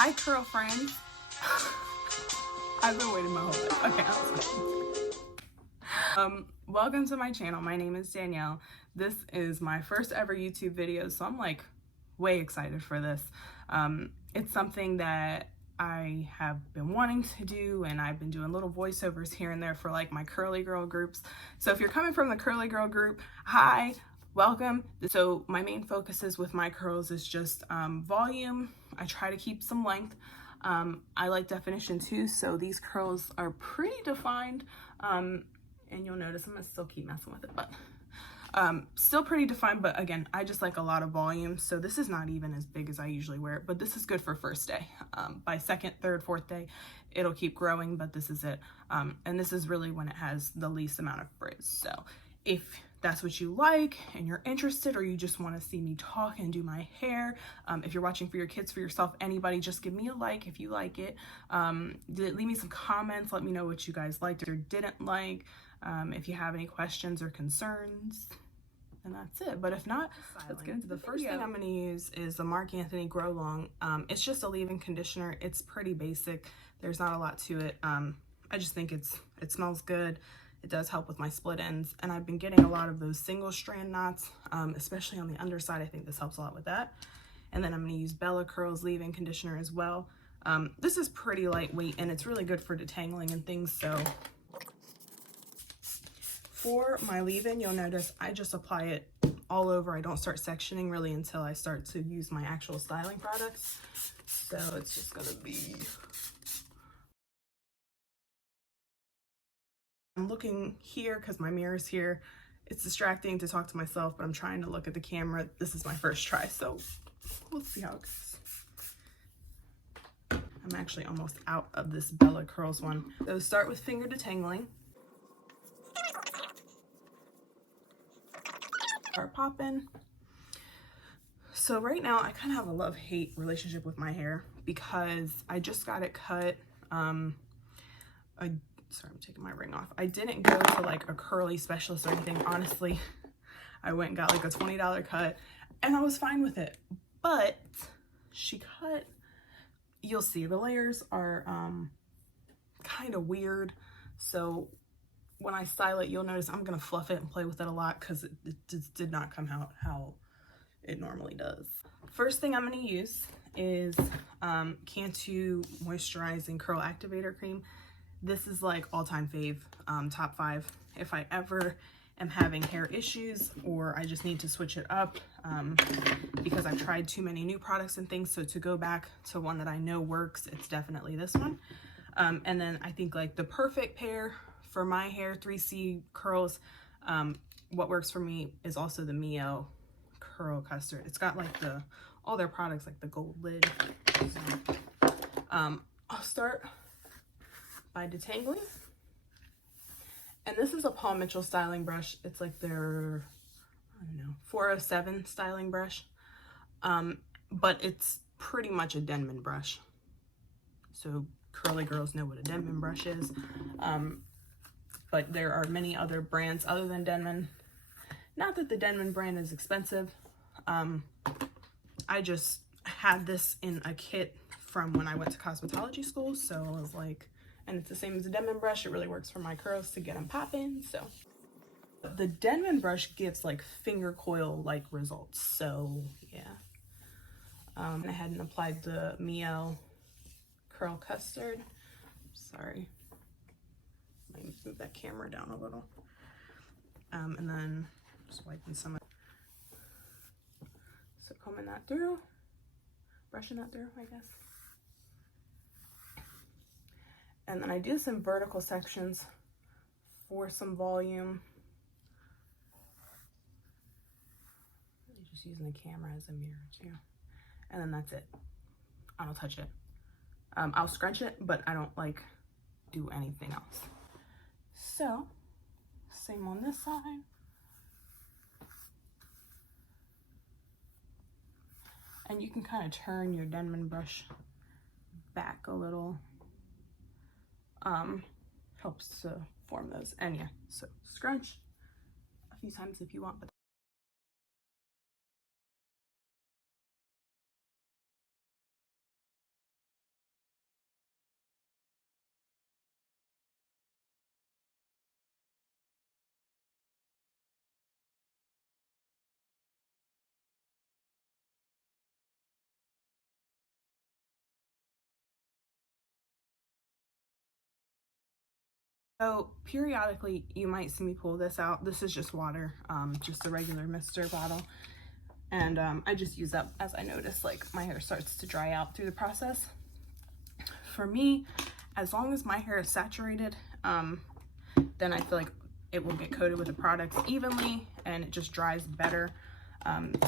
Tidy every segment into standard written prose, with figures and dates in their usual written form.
Hi, curl friends. I've been waiting my whole life. Okay, welcome to my channel. My name is Danielle. This is my first ever YouTube video, so I'm like way excited for this. It's something that I have been wanting to do, and I've been doing little voiceovers here and there for like my curly girl groups. So if you're coming from the curly girl group, hi, welcome. So my main focuses with my curls is just volume. I try to keep some length. I like definition too, so these curls are pretty defined, and you'll notice I'm gonna still keep messing with it, but still pretty defined. But again, I just like a lot of volume, so this is not even as big as I usually wear it, but this is good for first day. By second, third, fourth day, it'll keep growing, but this is it. And this is really when it has the least amount of frizz. So if that's what you like and you're interested, or you just want to see me talk and do my hair, if you're watching for your kids, for yourself, anybody, just give me a like if you like it. Leave me some comments, let me know what you guys liked or didn't like, if you have any questions or concerns, and that's it. But if not, let's get into the first thing I'm going to use is the Marc Grow Long. It's just a leave-in conditioner. It's pretty basic, there's not a lot to it. I just think it smells good. It does help with my split ends, and I've been getting a lot of those single strand knots, especially on the underside. I think this helps a lot with that. And then I'm going to use Bella Curls leave-in conditioner as well. This is pretty lightweight, and it's really good for detangling and things. So for my leave-in, you'll notice I just apply it all over. I don't start sectioning really until I start to use my actual styling products. So it's just going to be... I'm looking here because my mirror's here. It's distracting to talk to myself, but I'm trying to look at the camera. This is my first try, so we'll see how it goes. I'm actually almost out of this Bella Curls one. So start with finger detangling. Start popping. So right now I kind of have a love-hate relationship with my hair because I just got it cut. Sorry, I'm taking my ring off. I didn't go to like a curly specialist or anything. Honestly, I went and got like a $20 cut and I was fine with it. But she cut, you'll see the layers are kind of weird. So when I style it, you'll notice I'm gonna fluff it and play with it a lot because it just did not come out how it normally does. First thing I'm gonna use is Cantu Moisturizing Curl Activator Cream. This is like all-time fave, top 5. If I ever am having hair issues or I just need to switch it up because I've tried too many new products and things, so to go back to one that I know works, it's definitely this one. And then I think like the perfect pair for my hair, 3C curls, what works for me is also the Mio Curl Custard. It's got like all their products, like the gold lid. So, I'll start by detangling, and this is a Paul Mitchell styling brush. It's like their, I don't know, 407 styling brush, but it's pretty much a Denman brush, so curly girls know what a Denman brush is. But there are many other brands other than Denman. Not that the Denman brand is expensive. I just had this in a kit from when I went to cosmetology school, so I was like, and it's the same as a Denman brush. It really works for my curls to get them popping. So the Denman brush gives like finger coil like results. So yeah, I hadn't applied the Mio Curl Custard. Sorry, I need to move that camera down a little. And then just wiping some of, so combing that through, brushing that through, I guess. And then I do some vertical sections for some volume. Just using the camera as a mirror too. And then that's it. I don't touch it. I'll scrunch it, but I don't like do anything else. So, same on this side. And you can kind of turn your Denman brush back a little. Helps to form those. And yeah, so scrunch a few times if you want, but So periodically you might see me pull this out. This is just water, just a regular mister bottle. And I just use that as I notice like my hair starts to dry out through the process. For me, as long as my hair is saturated, then I feel like it will get coated with the products evenly and it just dries better.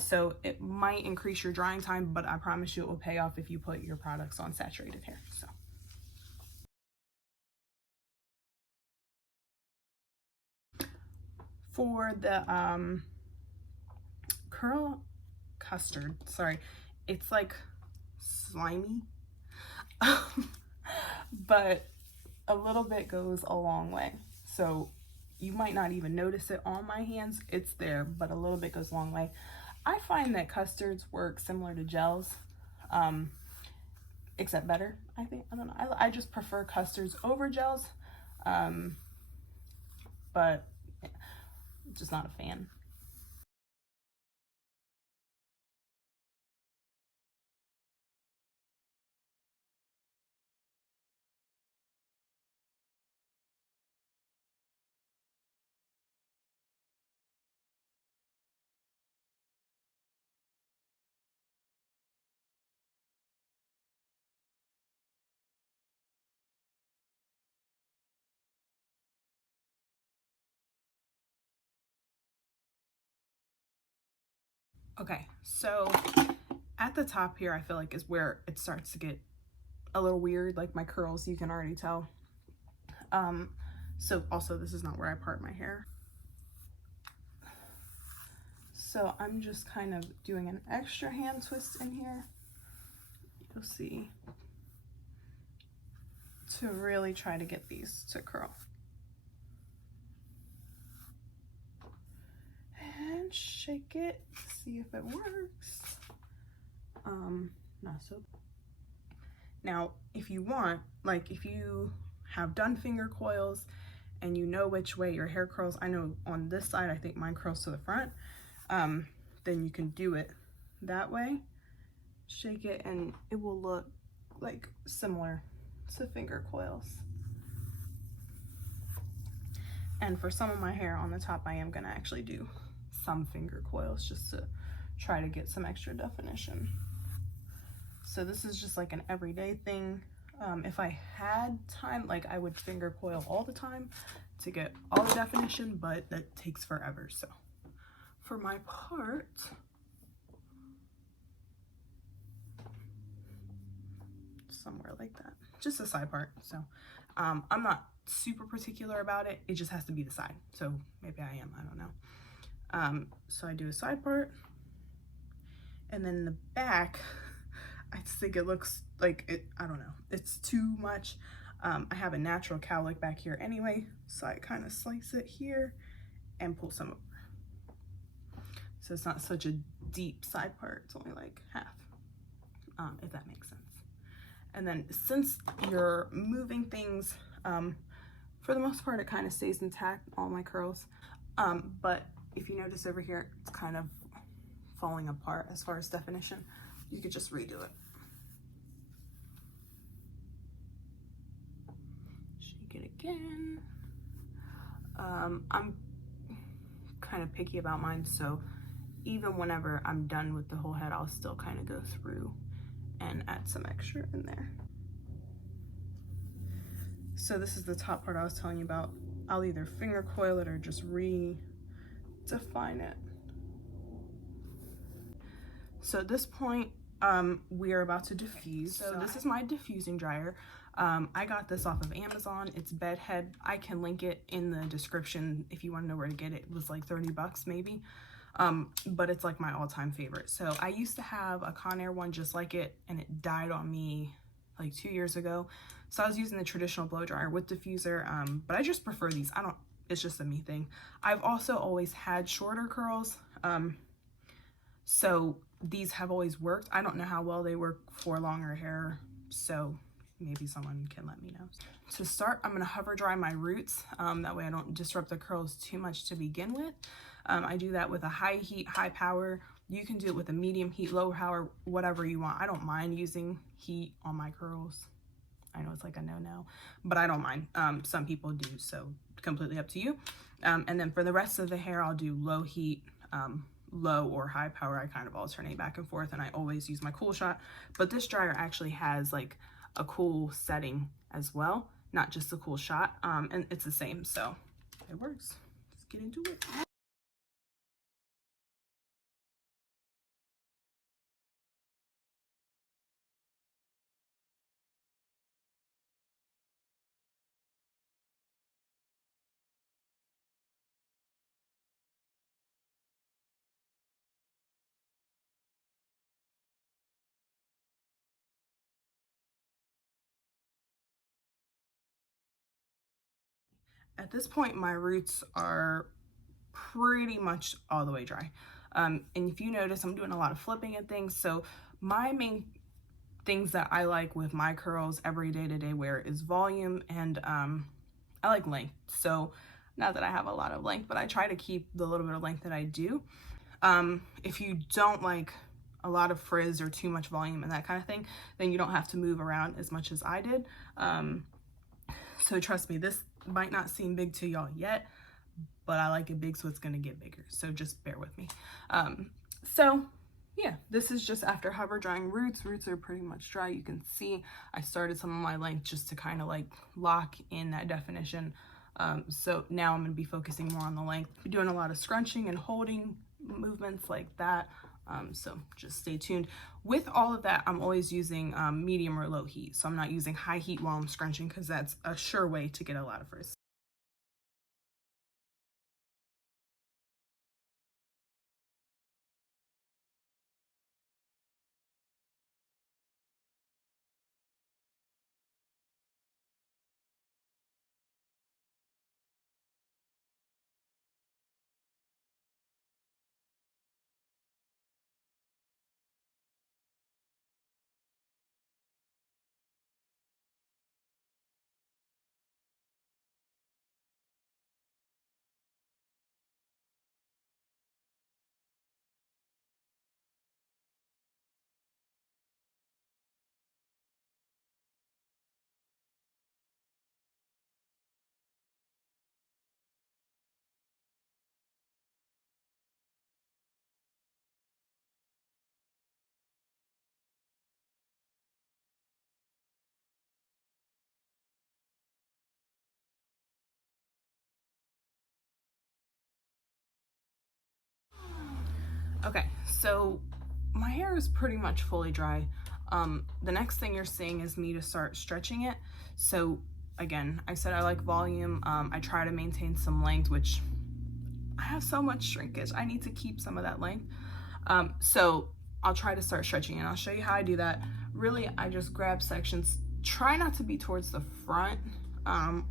So it might increase your drying time, but I promise you it will pay off if you put your products on saturated hair. So. For the curl custard, sorry, it's like slimy, but a little bit goes a long way. So you might not even notice it on my hands. It's there, but a little bit goes a long way. I find that custards work similar to gels, except better, I think. I don't know. I just prefer custards over gels, but yeah, just not a fan. Okay, so at the top here, I feel like is where it starts to get a little weird, like my curls, you can already tell. So also this is not where I part my hair. So I'm just kind of doing an extra hand twist in here, you'll see, to really try to get these to curl. And shake it, see if it works. Not so. Now, if you want, like if you have done finger coils and you know which way your hair curls, I know on this side, I think mine curls to the front, then you can do it that way. Shake it and it will look like similar to finger coils. And for some of my hair on the top, I am gonna actually do some finger coils just to try to get some extra definition. So this is just like an everyday thing. If I had time, like I would finger coil all the time to get all the definition, but that takes forever. So for my part, somewhere like that, just a side part. So I'm not super particular about it. It just has to be the side. So maybe I am, I don't know. So I do a side part, and then in the back, I just think it looks like it, I don't know, it's too much. I have a natural cowlick back here anyway, so I kind of slice it here and pull some over. So it's not such a deep side part, it's only like half, if that makes sense. And then since you're moving things, for the most part, it kind of stays intact, all my curls. But if you notice over here, it's kind of falling apart as far as definition. You could just redo it. Shake it again. I'm kind of picky about mine, so even whenever I'm done with the whole head, I'll still kind of go through and add some extra in there. So this is the top part I was telling you about. I'll either finger coil it or just redefine it. So at this point, we are about to diffuse. So this is my diffusing dryer. I got this off of Amazon. It's BedHead. I can link it in the description if you want to know where to get it. It was like 30 bucks maybe. But it's like my all-time favorite. So I used to have a Conair one just like it, and it died on me like 2 years ago. So I was using the traditional blow dryer with diffuser, but I just prefer these. It's just a me thing. I've also always had shorter curls, so these have always worked. I don't know how well they work for longer hair, so maybe someone can let me know. To start, I'm gonna hover dry my roots. That way I don't disrupt the curls too much to begin with. I do that with a high heat, high power. You can do it with a medium heat, low power, whatever you want. I don't mind using heat on my curls. I know it's like a no-no, but I don't mind. Some people do, so completely up to you. And then for the rest of the hair, I'll do low heat, low or high power. I kind of alternate back and forth, and I always use my cool shot. But this dryer actually has like a cool setting as well, not just a cool shot, and it's the same, so it works. Let's get into it. At this point, my roots are pretty much all the way dry. And if you notice, I'm doing a lot of flipping and things. So my main things that I like with my curls every day to day wear is volume, and I like length. So not that I have a lot of length, but I try to keep the little bit of length that I do. If you don't like a lot of frizz or too much volume and that kind of thing, then you don't have to move around as much as I did. So trust me, this might not seem big to y'all yet, but I like it big, so it's gonna get bigger. So just bear with me. So yeah, this is just after hover drying roots. Roots are pretty much dry. You can see I started some of my length just to kind of like lock in that definition. So now I'm gonna be focusing more on the length, doing a lot of scrunching and holding movements like that. So just stay tuned. With all of that, I'm always using medium or low heat. So I'm not using high heat while I'm scrunching, because that's a sure way to get a lot of frizz. Okay, so my hair is pretty much fully dry. The next thing you're seeing is me to start stretching it. So again, I said I like volume. I try to maintain some length, which I have so much shrinkage. I need to keep some of that length. So I'll try to start stretching, and I'll show you how I do that. Really, I just grab sections. Try not to be towards the front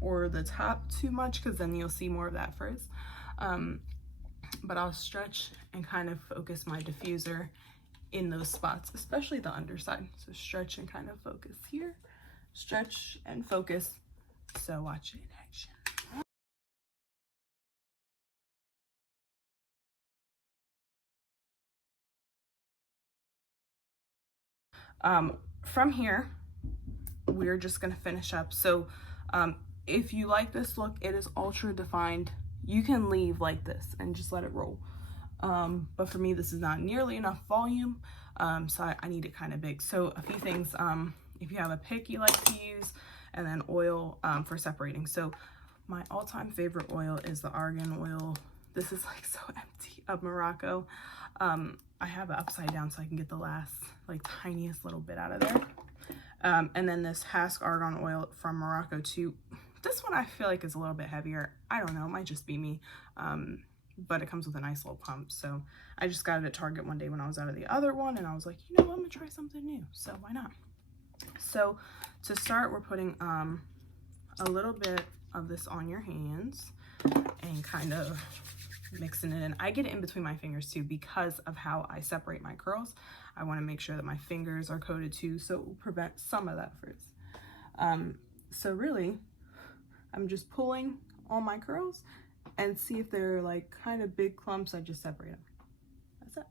or the top too much, because then you'll see more of that frizz. But I'll stretch and kind of focus my diffuser in those spots, especially the underside. So stretch and kind of focus here, stretch and focus. So watch it in action. From here, we're just gonna finish up. So if you like this look, it is ultra defined. You can leave like this and just let it roll. But for me, this is not nearly enough volume, so I need it kind of big. So a few things, if you have a pick you like to use, and then oil for separating. So my all-time favorite oil is the Argan oil. This is like so empty, of Morocco. I have it upside down so I can get the last like tiniest little bit out of there. And then this Hask Argan oil from Morocco too. This one I feel like is a little bit heavier. I don't know, it might just be me. But it comes with a nice little pump. So I just got it at Target one day when I was out of the other one, and I was like, you know what, I'm gonna try something new, so why not? So to start, we're putting a little bit of this on your hands and kind of mixing it in. I get it in between my fingers too, because of how I separate my curls. I want to make sure that my fingers are coated too, so it will prevent some of that frizz. So really, I'm just pulling all my curls, and see if they're like kind of big clumps, I just separate them. That's it.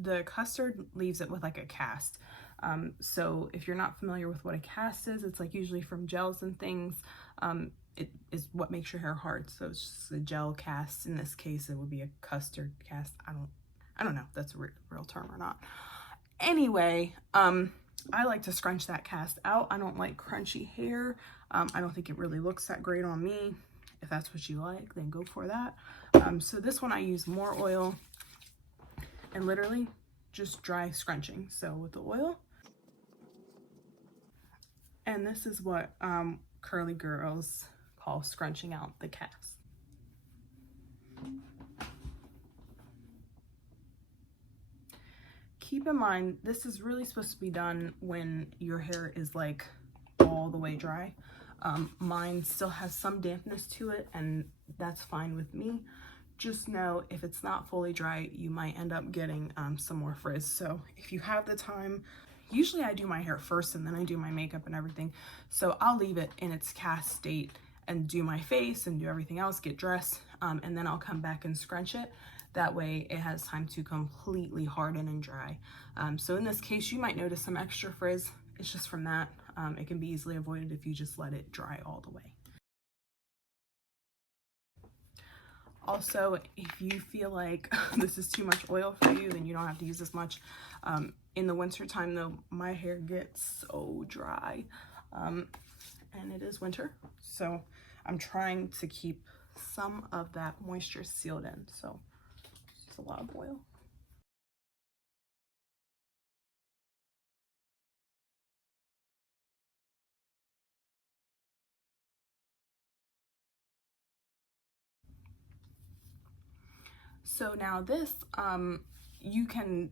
The custard leaves it with like a cast. So if you're not familiar with what a cast is, it's like usually from gels and things. It is what makes your hair hard. So it's just a gel cast. In this case, it would be a custard cast. I don't know if that's a real term or not. Anyway, I like to scrunch that cast out. I don't like crunchy hair. I don't think it really looks that great on me. If that's what you like, then go for that. So this one I use more oil and literally just dry scrunching. So with the oil, and this is what curly girls call scrunching out the cast. Keep in mind, this is really supposed to be done when your hair is like all the way dry. Mine still has some dampness to it, and that's fine with me. Just know if it's not fully dry, you might end up getting some more frizz. So if you have the time, usually I do my hair first and then I do my makeup and everything. So I'll leave it in its cast state and do my face and do everything else, get dressed, and then I'll come back and scrunch it. That way it has time to completely harden and dry. So in this case, you might notice some extra frizz. It's just from that. It can be easily avoided if you just let it dry all the way. Also, if you feel like this is too much oil for you, then you don't have to use as much. In the winter time though, my hair gets so dry, and it is winter. So I'm trying to keep some of that moisture sealed in. So it's a lot of oil. So now this, you can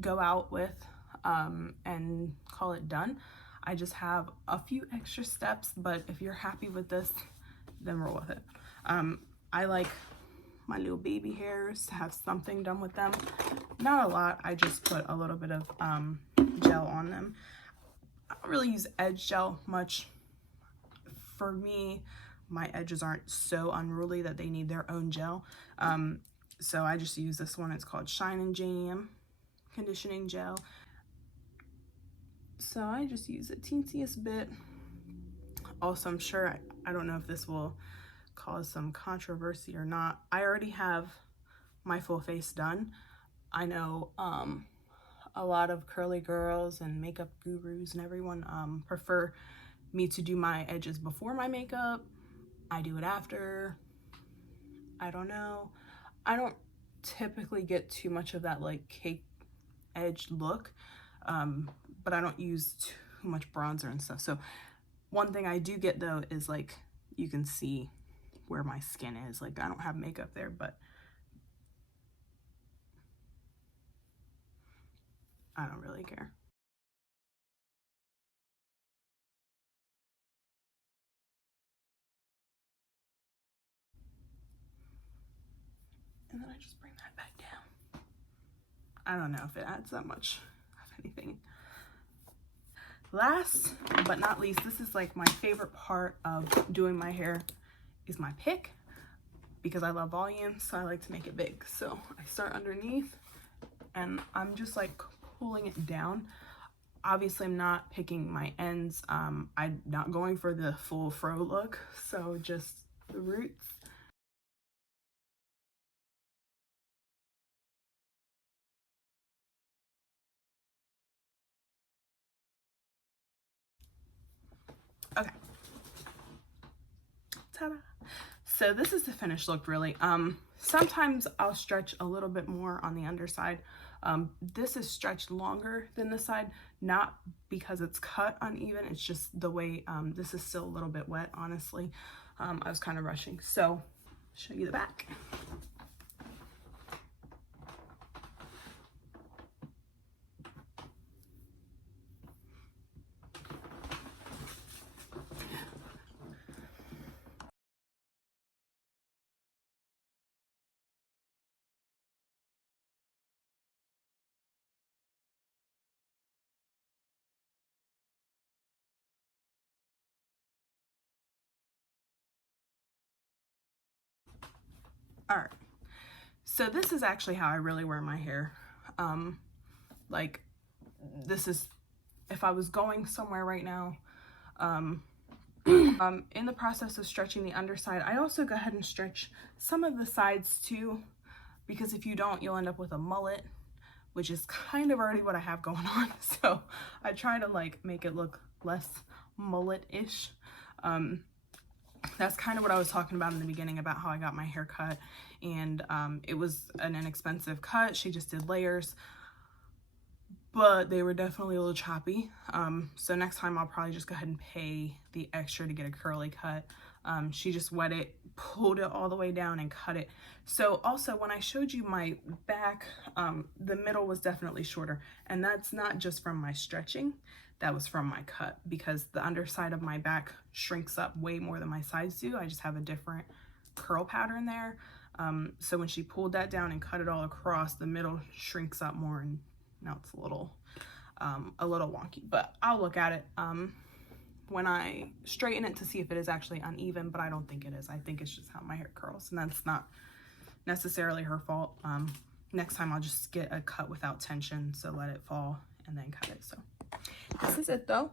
go out with and call it done. I just have a few extra steps, but if you're happy with this, then roll with it. I like my little baby hairs to have something done with them. Not a lot, I just put a little bit of gel on them. I don't really use edge gel much. For me, my edges aren't so unruly that they need their own gel. So I just use this one. It's called Shine and Jam Conditioning Gel. So I just use the teensiest bit. Also, I'm sure, I don't know if this will cause some controversy or not. I already have my full face done. I know a lot of curly girls and makeup gurus and everyone prefer me to do my edges before my makeup. I do it after. I don't know. I don't typically get too much of that like cake edge look, but I don't use too much bronzer and stuff. So one thing I do get though is like you can see where my skin is. Like I don't have makeup there, but I don't really care. And then I just bring that back down. I don't know if it adds that much of anything. Last but not least, this is like my favorite part of doing my hair is my pick, because I love volume, so I like to make it big. So I start underneath and I'm just like pulling it down. Obviously I'm not picking my ends. I'm not going for the full fro look, so just the roots. Okay. Ta-da. So this is the finished look really. Sometimes I'll stretch a little bit more on the underside. This is stretched longer than this side, not because it's cut uneven, it's just the way this is still a little bit wet, honestly. I was kind of rushing. So show you the back. All right, so this is actually how I really wear my hair. Like, this is, if I was going somewhere right now, in the process of stretching the underside, I also go ahead and stretch some of the sides too, because if you don't, you'll end up with a mullet, which is kind of already what I have going on. So I try to like make it look less mullet-ish. That's kind of what I was talking about in the beginning about how I got my hair cut, and it was an inexpensive cut. She just did layers, but they were definitely a little choppy. So next time I'll probably just go ahead and pay the extra to get a curly cut. She just wet it, pulled it all the way down and cut it. So also when I showed you my back, the middle was definitely shorter, and that's not just from my stretching, that was from my cut, because the underside of my back shrinks up way more than my sides do. I just have a different curl pattern there. So when she pulled that down and cut it all across, the middle shrinks up more, and now it's a little wonky, but I'll look at it when I straighten it to see if it is actually uneven, but I don't think it is. I think it's just how my hair curls, and that's not necessarily her fault. Next time I'll just get a cut without tension, so let it fall and then cut it. So this is it though.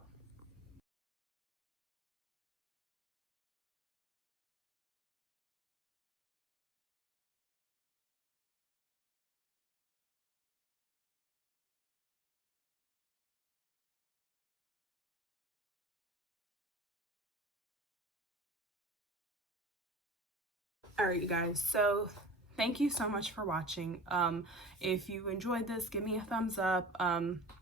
All right, you guys, so thank you so much for watching. If you enjoyed this, give me a thumbs up,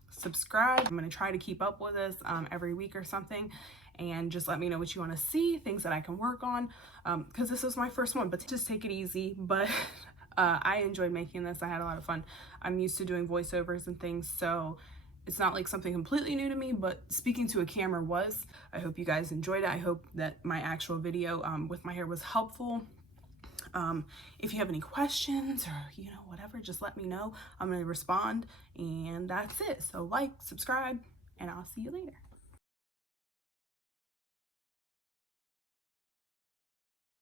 subscribe. I'm gonna try to keep up with this every week or something, and just let me know what you want to see, things that I can work on, because this is my first one, but just take it easy. But I enjoyed making this. I had a lot of fun. I'm used to doing voiceovers and things, so it's not like something completely new to me, but speaking to a camera was. I hope you guys enjoyed it. I hope that my actual video with my hair was helpful. If you have any questions or, whatever, just let me know. I'm going to respond, and that's it. So like, subscribe, and I'll see you later.